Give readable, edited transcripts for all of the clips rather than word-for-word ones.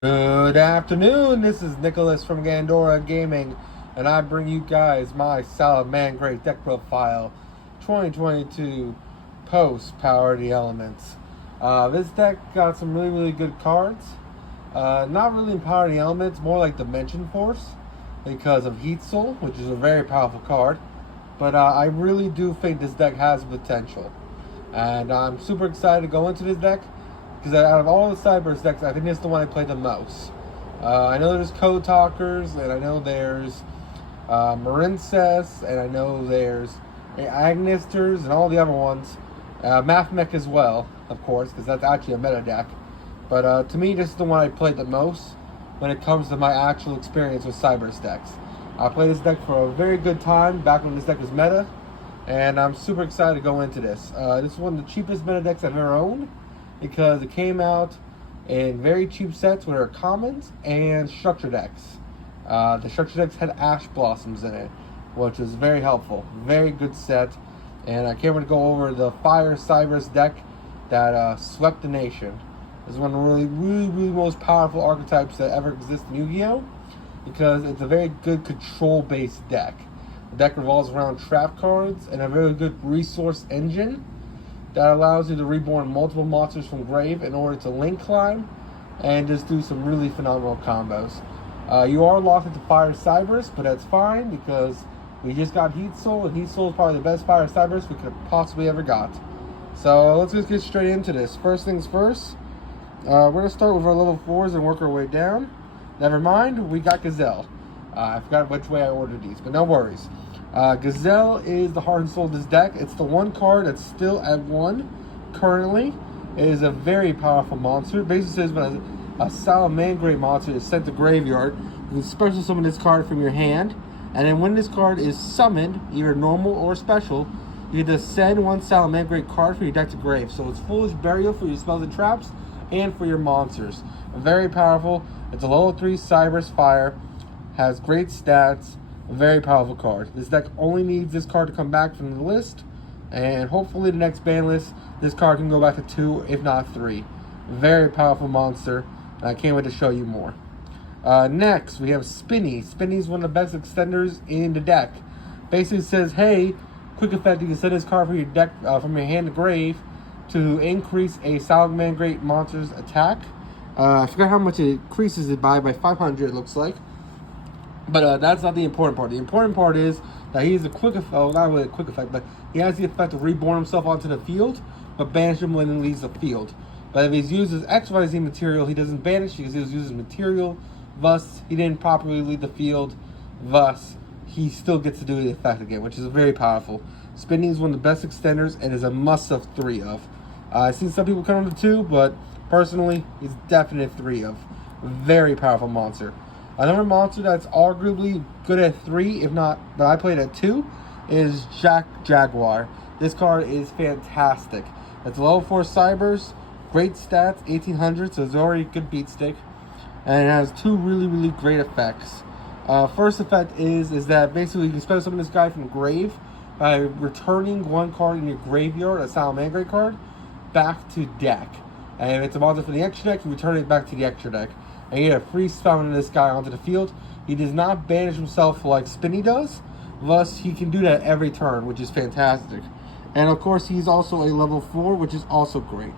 Good afternoon, this is Nicholas from Gandora Gaming, and I bring you guys my Salamangreat deck profile 2022 post Power the Elements. This deck got some really good cards. Not really in Power the Elements, more like Dimension Force because of Heat Soul, which is a very powerful card. But I really do think this deck has potential. And I'm super excited to go into this deck because out of all the Cyberse decks, I think this is the one I play the most. I know there's Code Talkers, and I know there's Marincess, and I know there's Agnisters, and all the other ones. Math Mech as well, of course, because that's actually a meta deck. But to me, this is the one I played the most when it comes to my actual experience with Cyberse decks. I played this deck for a very good time back when this deck was meta, and I'm super excited to go into this. This is one of the cheapest meta decks I've ever owned because it came out in very cheap sets with our commons and structure decks. The structure decks had Ash Blossoms in it, which was very helpful. Very good set, and I can't wait to go over the Fire Cyberse deck that swept the nation. It's one of the really most powerful archetypes that ever exist in Yu-Gi-Oh! Because it's a very good control-based deck. The deck revolves around trap cards and a very good resource engine that allows you to reborn multiple monsters from grave in order to link climb and just do some really phenomenal combos. You are locked into Fire Cyberse, but that's fine because we just got Heat Soul, and Heat Soul is probably the best Fire Cyberse we could have possibly ever got. So let's just get straight into this. First things first, we're going to start with our level 4s and work our way down. Never mind, we got Gazelle. I forgot which way I ordered these, but no worries. Gazelle is the heart and soul of this deck. It's the one card that's still at 1 currently. It is a very powerful monster. It basically says when a Salamangreat monster is sent to graveyard, you can special summon this card from your hand, and then when this card is summoned, either normal or special, you can just send one Salamangreat card from your deck to grave. So it's Foolish Burial for your spells and traps and for your monsters. Very powerful. It's a level 3 Cyberse Fire. Has great stats. A very powerful card. This deck only needs this card to come back from the list, and hopefully the next ban list, this card can go back to 2, if not 3. Very powerful monster, and I can't wait to show you more. Next, we have Spinny. Spinny is one of the best extenders in the deck. Basically says, hey, quick effect, you can send this card from your deck, from your hand to grave, to increase a Salamangreat monster's attack. I forgot how much it increases it by 500, it looks like. But that's not the important part. The important part is that he has a quick effect, well, not really a quick effect, but he has the effect of reborn himself onto the field, but banish him when he leaves the field. But if he's used as XYZ material, he doesn't banish because he was used as material, thus he didn't properly leave the field, thus he still gets to do the effect again, which is very powerful. Spinning is one of the best extenders and is a must of 3 of. I've seen some people come to 2, but personally, it's definite 3 of. Very powerful monster. Another monster that's arguably good at 3, if not, that I played at 2, is Jaguar. This card is fantastic. It's a level 4 Cyberse, great stats, 1800, so it's already a good beat stick. And it has 2 really great effects. First effect is that basically you can special summon this guy from the grave by returning 1 card in your graveyard, a Salamangreat card, back to deck. And if it's a monster from the extra deck, you return it back to the extra deck. And you get a free summon this guy onto the field. He does not banish himself like Spinny does. Thus, he can do that every turn, which is fantastic. And of course, he's also a level 4, which is also great.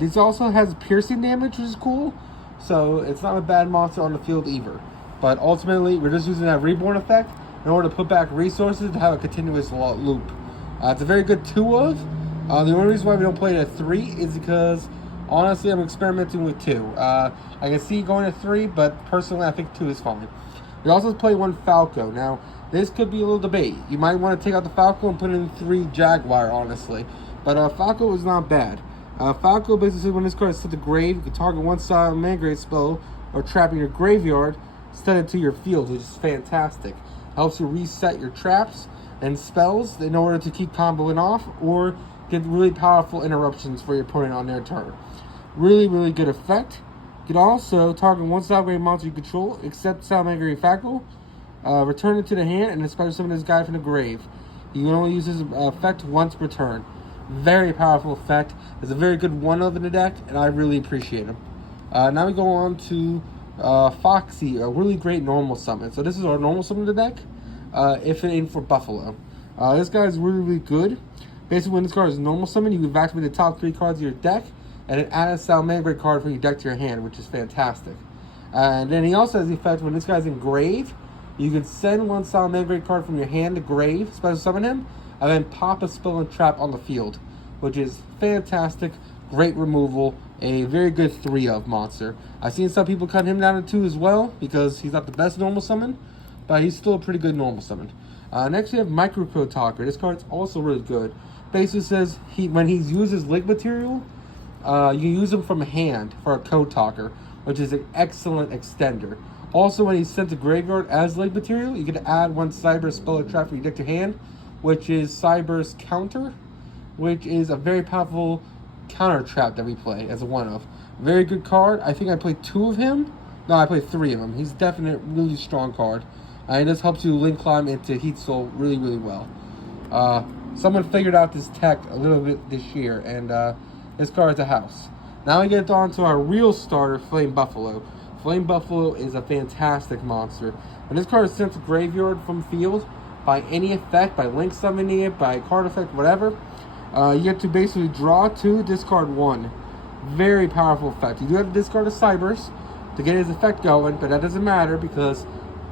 This also has piercing damage, which is cool. So, it's not a bad monster on the field either. But ultimately, we're just using that reborn effect in order to put back resources to have a continuous loop. It's a very good 2 of. The only reason why we don't play it at 3 is because honestly, I'm experimenting with 2. I can see going to 3, but personally, I think 2 is fine. We also play 1 Falco. Now, this could be a little debate. You might want to take out the Falco and put in 3 Jaguar, honestly. But Falco is not bad. Falco basically, when this card is set to grave, you can target 1 Salamangreat spell or trap in your graveyard, send it to your field, which is fantastic. Helps you reset your traps and spells in order to keep comboing off or get really powerful interruptions for your opponent on their turn. Really good effect. You can also target 1 Salamangreat monster you control, except Salamangreat Falco, return it to the hand, and then special summon this guy from the grave. You can only use this effect once per turn. Very powerful effect. It's a very good 1 of in the deck, and I really appreciate him. Now we go on to Foxy, a really great normal summon. So this is our normal summon of the deck, if it ain't for Buffalo. This guy is really, really good. Basically, when this card is normal summon, you can activate the top 3 cards of your deck, and then add a Salamangreat card from your deck to your hand, which is fantastic. And then he also has the effect when this guy's in grave, you can send one Salamangreat card from your hand to grave, special summon him, and then pop a spell and trap on the field, which is fantastic, great removal, a very good 3-of monster. I've seen some people cut him down to 2 as well, because he's not the best normal summon, but he's still a pretty good normal summon. Next we have Microcode Talker. This card's also really good. Basically says when he uses Link material, you use him from hand for a Code Talker, which is an excellent extender. Also, when he's sent to graveyard as Link material, you can add one Cyber spell or trap from your deck to hand, which is Cyber's Counter, which is a very powerful counter trap that we play as a 1-of. Very good card. I think I played 2 of him. No, I played 3 of him. He's definitely a really strong card. And it just helps you link climb into Heat Soul really, really well. Someone figured out this tech a little bit this year, and this card's a house. Now we get on to our real starter, Flame Buffalo. Flame Buffalo is a fantastic monster. When this card is sent to graveyard from field, by any effect, by link summoning it, by card effect, whatever, you get to basically draw 2, discard 1. Very powerful effect. You do have to discard a Cybers to get his effect going, but that doesn't matter because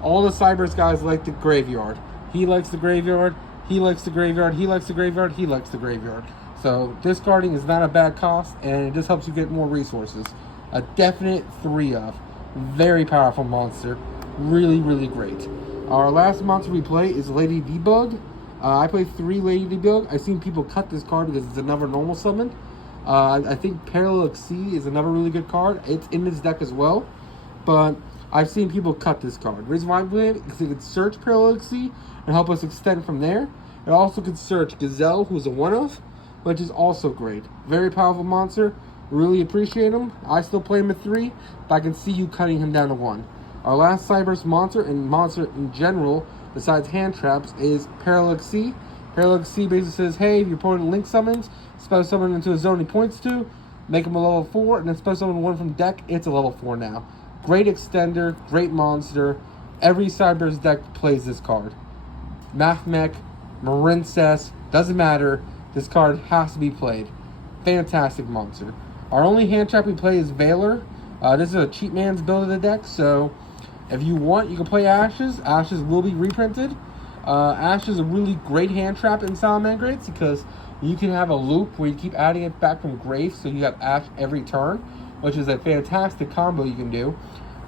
all the Cybers guys like the graveyard. He likes the graveyard, he likes the graveyard, he likes the graveyard, he likes the graveyard. So discarding is not a bad cost, and it just helps you get more resources. A definite 3-of. Very powerful monster. Really, really great. Our last monster we play is Lady Debug. I played 3 Lady Debug. I've seen people cut this card because it's another normal summon. I think Parallel Exceed is another really good card. It's in this deck as well, but I've seen people cut this card. The reason why I play it is because it can search Parallel Exceed and help us extend from there. It also can search Gazelle, who's a 1-of, which is also great. Very powerful monster. Really appreciate him. I still play him at 3, but I can see you cutting him down to 1. Our last Cyber's monster, and monster in general, besides hand traps, is Parallax C. Parallax C basically says, hey, if your opponent link summons, special summon into a zone he points to, make him a level 4, and then special summon 1 from deck, it's a level 4 now. Great extender, great monster. Every Cyber's deck plays this card. Mathmech, Marincess, doesn't matter. This card has to be played. Fantastic monster. Our only hand trap we play is Valor. This is a cheap man's build of the deck, so if you want, you can play Ashes. Ashes will be reprinted. Ashes is a really great hand trap in Salamangreats because you can have a loop where you keep adding it back from grave, so you have Ash every turn, which is a fantastic combo you can do.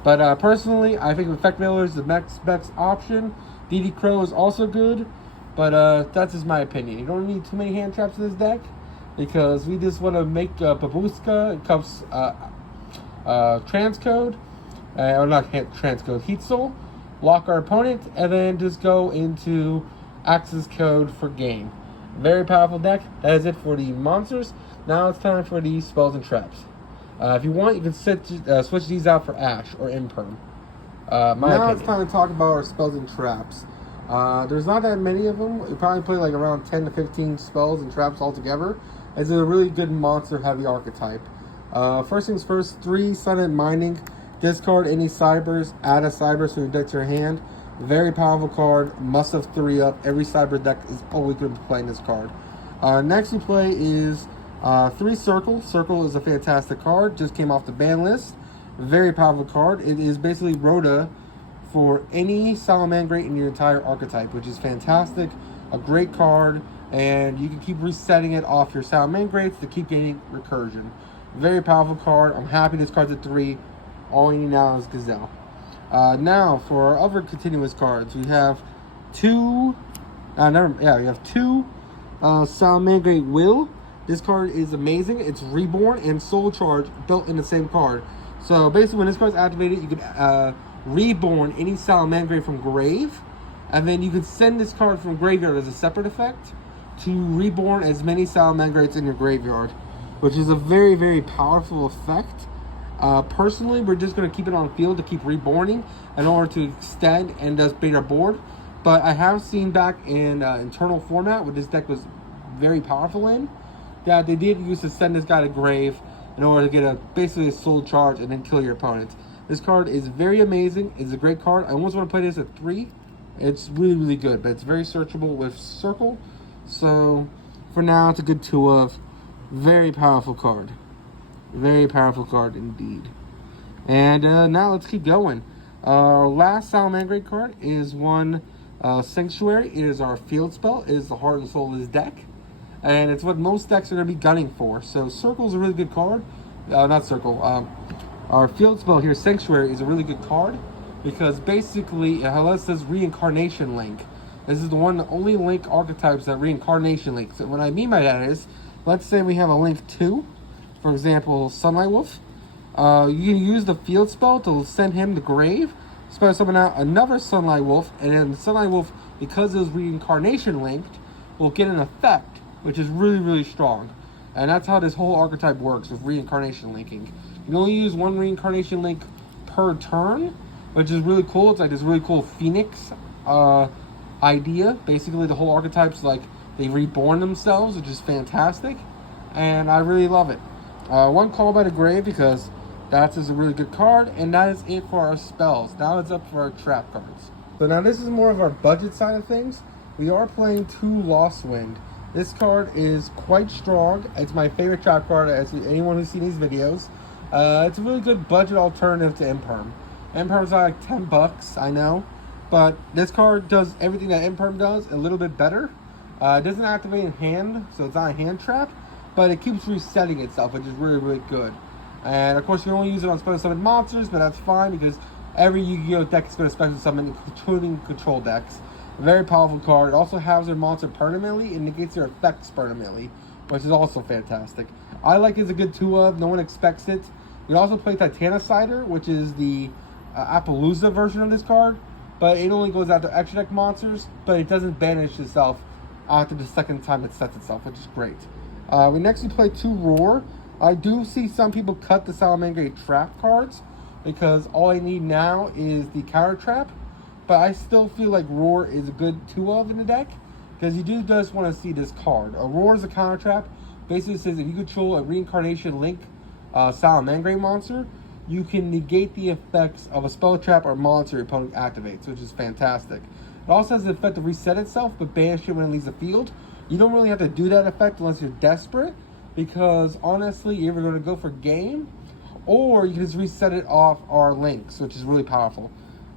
But personally, I think Effect Valor is the best option. DD Crow is also good, but that's just my opinion. You don't need too many hand traps in this deck because we just want to make Babushka, Cuffs, Transcode, or not Transcode, Heat Soul, lock our opponent, and then just go into Access Code for game. Very powerful deck. That is it for the monsters. Now it's time for the spells and traps. If you want, you can switch these out for Ash or Imperm. Now it's time to talk about our spells and traps. There's not that many of them. We probably play like around 10 to 15 spells and traps altogether. It's a really good monster-heavy archetype. First things first, 3 Silent Mining. Discard any Cybers, add a Cyber from your deck to your hand. Very powerful card, must have 3-up. Every Cyber deck is always going to be playing this card. Next we play is 3 Circle. Circle is a fantastic card, just came off the ban list. Very powerful card. It is basically Rhoda for any Salamangreat in your entire archetype, which is fantastic. A great card, and you can keep resetting it off your Salamangreats to keep gaining recursion. Very powerful card. I'm happy this card's at 3. All you need now is Gazelle. Now for our other continuous cards, we have 2. We have 2 Salamangreat Will. This card is amazing. It's Reborn and Soul Charge built in the same card. So basically, when this card is activated, you can reborn any Salamangreat from grave, and then you can send this card from graveyard as a separate effect to reborn as many Salamangreats in your graveyard, which is a very, very powerful effect. Personally, we're just going to keep it on field to keep reborning in order to extend and just bait our board. But I have seen back in internal format, what this deck was very powerful in, that they did use to send this guy to grave in order to get basically a soul charge and then kill your opponent. This card is very amazing. It's a great card. I almost want to play this at 3. It's really, really good, but it's very searchable with Circle. So for now, it's a good 2 of. Very powerful card. Very powerful card indeed. And now let's keep going. Our last Salamangreat card is one Sanctuary. It is our field spell. It is the heart and soul of this deck. And it's what most decks are going to be gunning for. So Circle is a really good card. Not Circle. Our field spell here, Sanctuary, is a really good card. Because basically, it lets us Reincarnation Link. This is the only Link archetypes that Reincarnation Link. So what I mean by that is, let's say we have a Link 2. For example, Sunlight Wolf. You can use the field spell to send him to grave, spell summon out another Sunlight Wolf, and then the Sunlight Wolf, because it was Reincarnation linked, will get an effect, which is really, really strong. And that's how this whole archetype works with Reincarnation linking. You can only use one Reincarnation link per turn, which is really cool. It's like this really cool Phoenix idea. Basically, the whole archetype's like they reborn themselves, which is fantastic. And I really love it. One Call by the Grave, because that is a really good card, and that is it for our spells. Now it's up for our trap cards. So now this is more of our budget side of things. We are playing 2 Lost Wind. This card is quite strong. It's my favorite trap card, as anyone who's seen these videos. It's a really good budget alternative to Imperm. Imperm's like $10, I know, but this card does everything that Imperm does a little bit better. It doesn't activate in hand, so it's not a hand trap, but it keeps resetting itself, which is really, really good. And of course, you can only use it on special summon monsters, but that's fine because every Yu-Gi-Oh deck is going to special summon, including control decks. A very powerful card. It also has their monster permanently and negates their effects permanently, which is also fantastic. I like it as a good 2 of. No one expects it. We also play Titanicider, which is the Appaloosa version of this card, but it only goes after extra deck monsters, but it doesn't banish itself after the second time it sets itself, which is great. We next play 2 Roar. I do see some people cut the Salamangreat trap cards because all I need now is the counter trap, but I still feel like Roar is a good 2 of in the deck because you do just want to see this card. A Roar is a counter trap. Basically says if you control a Reincarnation Link Salamangreat monster, you can negate the effects of a spell trap or monster your opponent activates, which is fantastic. It also has the effect to reset itself, but banish it when it leaves the field. You don't really have to do that effect unless you're desperate, because honestly, you're either going to go for game, or you can just reset it off our links, which is really powerful.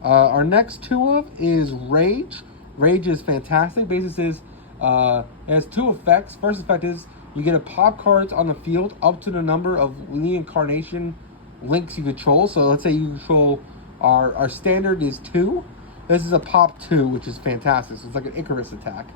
Our next 2 of is Rage. Rage is fantastic. Basically, it has 2 effects. First effect is you get a pop cards on the field up to the number of Reincarnation links you control. So let's say you control our standard is 2. This is a pop 2, which is fantastic. So it's like an Icarus attack.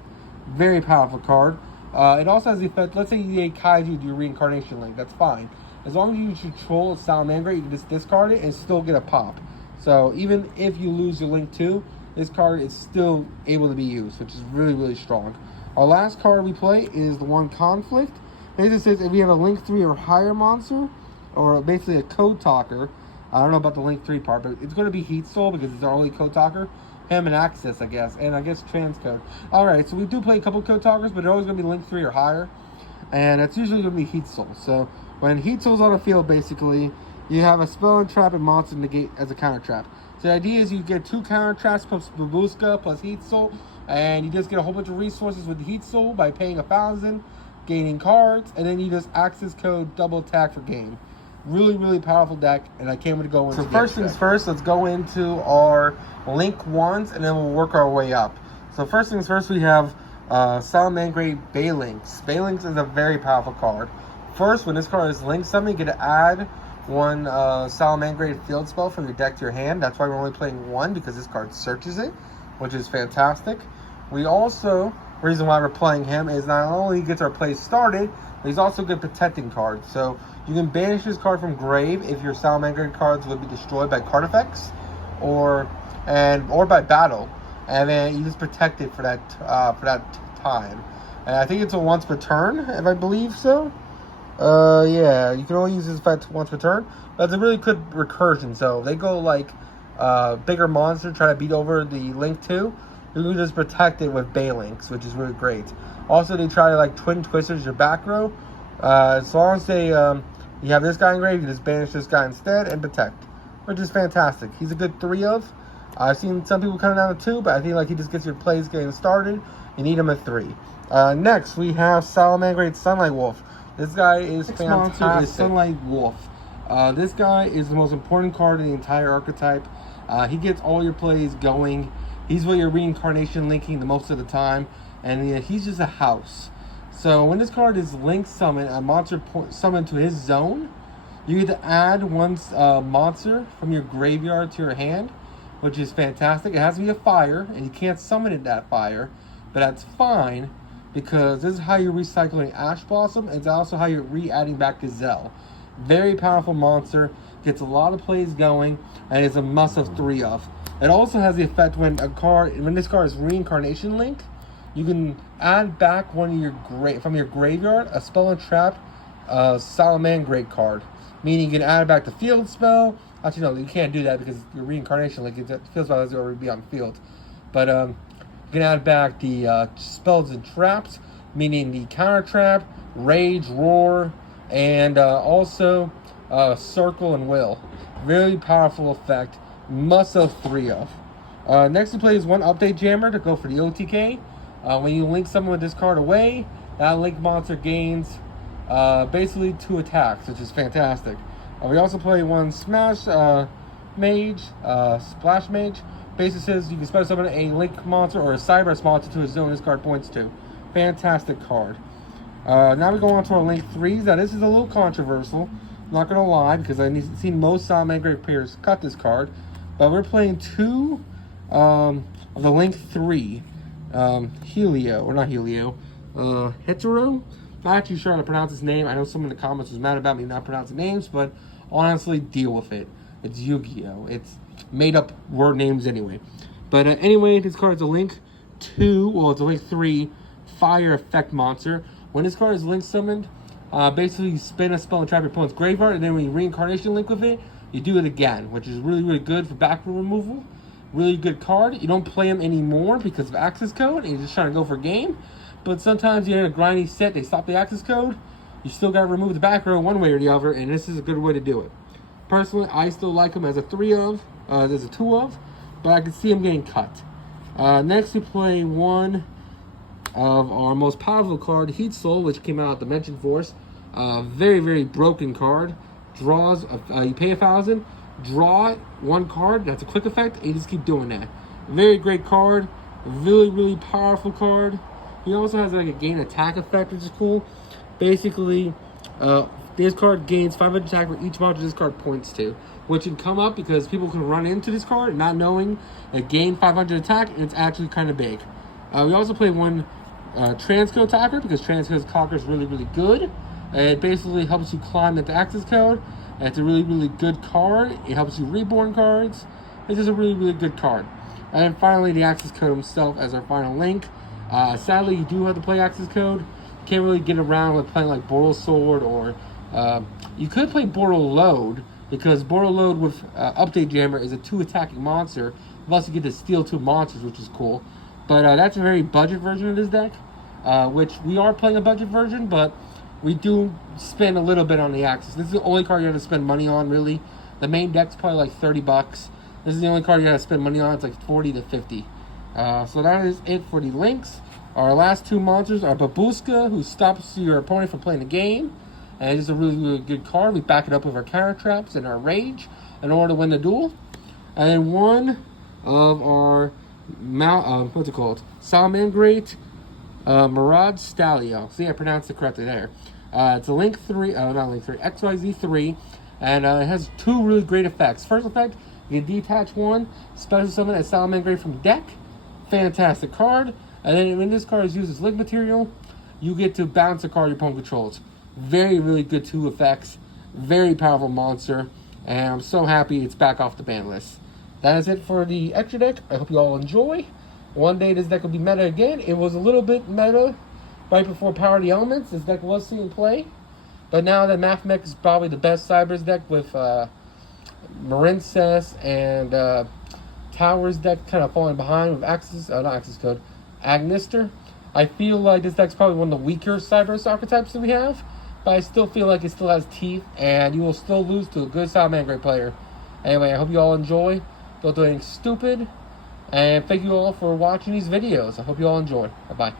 Very powerful card. It also has the effect, let's say you get Kaiju to your Reincarnation link, that's fine. As long as you control Salamangreat, you can just discard it and still get a pop. So even if you lose your link 2, this card is still able to be used, which is really, really strong. Our last card we play is the one Conflict. Basically says if you have a link 3 or higher monster, or basically a code talker, I don't know about the link 3 part, but it's going to be Heat Soul because it's our only code talker. Him and Access, I guess, and I guess Transcode. Alright, so we do play a couple code talkers, but they're always going to be link 3 or higher, and it's usually going to be Heat Soul. So when Heat Soul's on the field, basically, you have a spell and trap and monster negate as a counter trap. So the idea is you get 2 counter traps plus Babushka plus Heat Soul, and you just get a whole bunch of resources with the Heat Soul by paying 1,000, gaining cards, and then you just Access code double attack for game. Really, really powerful deck, and I can't wait to go into. So first things first, let's go into our link 1s, and then we'll work our way up. So first things first, we have Salamangreat Balinks. Balinks is a very powerful card. First, when this card is linked something, you get to add 1 Salamangreat field spell from your deck to your hand. That's why we're only playing 1, because this card searches it, which is fantastic. We also, reason why we're playing him is not only gets our play started, but he's also a good protecting card. So you can banish this card from grave if your Salamangreat cards would be destroyed by card effects or by battle, and then you just protect it for that time. And I think it's a once per turn, if I believe so. Yeah, you can only use this effect once per turn. But it's a really good recursion. So if they go like bigger monster, try to beat over the link 2, you can just protect it with Balinks, which is really great. Also, they try to like twin twisters your back row. As long as they You have this guy in grave, you just banish this guy instead and protect, which is fantastic. He's a good 3 of. I've seen some people coming down to 2, but I think like he just gets your plays getting started. You need him at 3. Next, we have Salamangreat Sunlight Wolf. This guy is fantastic. Monster is Sunlight Wolf. This guy is the most important card in the entire archetype. He gets all your plays going. He's what you're reincarnation linking the most of the time, and he's just a house. So when this card is link summon, a monster summoned to his zone, you get to add one monster from your graveyard to your hand, which is fantastic. It has to be a fire, and you can't summon it that fire, but that's fine because this is how you're recycling Ash Blossom, and it's also how you're re-adding back Gazelle. Very powerful monster, gets a lot of plays going, and is a must of 3 of. It also has the effect when this card is reincarnation link, you can add back one of your from your graveyard a spell and trap Salamangreat card, meaning you can add back the field spell. Actually, no, you can't do that because your reincarnation link, the field spell has to already be on field. But you can add back the spells and traps, meaning the counter trap, rage, roar, and also circle and will. Very powerful effect. Must have 3 of. Next to play is one update jammer to go for the OTK. When you link someone with this card away, that link monster gains basically 2 attacks, which is fantastic. We also play one Smash Mage, Splash Mage. Basically says you can special summon a link monster or a Cyber monster to a zone this card points to. Fantastic card. Now we go on to our link 3s. Now this is a little controversial, not gonna lie, because I've seen most Salamangreat players cut this card. But we're playing 2 of the link 3. Hetero. I'm not actually sure how to pronounce his name. I know someone in the comments was mad about me not pronouncing names, but honestly, deal with it. It's Yu-Gi-Oh! It's made up word names anyway. But anyway, this card is a link 2, well, it's a link 3 fire effect monster. When this card is link summoned, basically you spin a spell and trap your opponent's graveyard, and then when you reincarnation link with it, you do it again, which is really, really good for back row removal. Really good card. You don't play him anymore because of access code, and you're just trying to go for a game. But sometimes you're in a grindy set, they stop the access code. You still got to remove the back row one way or the other, and this is a good way to do it. Personally, I still like him as a 3 of, there's a 2 of, but I can see him getting cut. Next, we play one of our most powerful card, Heat Soul, which came out at Dimension Force. Very, very broken card. Draws, you pay 1,000, draw 1 card. That's a quick effect, and you just keep doing that. Very great card. Really, really powerful card. He also has like a gain attack effect, which is cool. Basically, this card gains 500 attack for each monster this card points to, which can come up because people can run into this card not knowing it gain 500 attack, and it's actually kind of big. We also play one transcode attacker because transcode attacker is really, really good. It basically helps you climb into access code. It's a really, really good card. It helps you reborn cards. It's just a really, really good card. And then finally, the access code himself as our final link. Sadly, you do have to play access code. You can't really get around with playing like Boral Sword, or you could play Boral Load, because Boral Load with Update Jammer is a 2 attacking monster. Plus, you get to steal 2 monsters, which is cool. But that's a very budget version of this deck, which we are playing a budget version, but we do spend a little bit on the access. This is the only card you have to spend money on, really. The main deck's probably like 30 bucks. This is the only card you have to spend money on. It's like 40 to 50. So that is it for the links. Our last 2 monsters are Babushka, who stops your opponent from playing the game. And it's just a really, really good card. We back it up with our counter traps and our rage in order to win the duel. And then one of our Salamangreat Marad Stalio. See, I pronounced it correctly there. It's a link 3, not link 3, XYZ 3, and it has 2 really great effects. First effect, you can detach 1, special summon a Salamangreat from deck. Fantastic card. And then when this card is used as link material, you get to bounce a card your opponent controls. Very, really good 2 effects. Very powerful monster. And I'm so happy it's back off the ban list. That is it for the extra deck. I hope you all enjoy. One day this deck will be meta again. It was a little bit meta right before Power of the Elements. This deck was seen play. But now that Mathmech is probably the best Cybers deck with Marincess and Towers deck kind of falling behind with Agnister. I feel like this deck's probably one of the weaker Cybers archetypes that we have. but I still feel like it still has teeth, and you will still lose to a good Salamangreat player. Anyway, I hope you all enjoy. Don't do anything stupid. And thank you all for watching these videos. I hope you all enjoy. Bye-bye.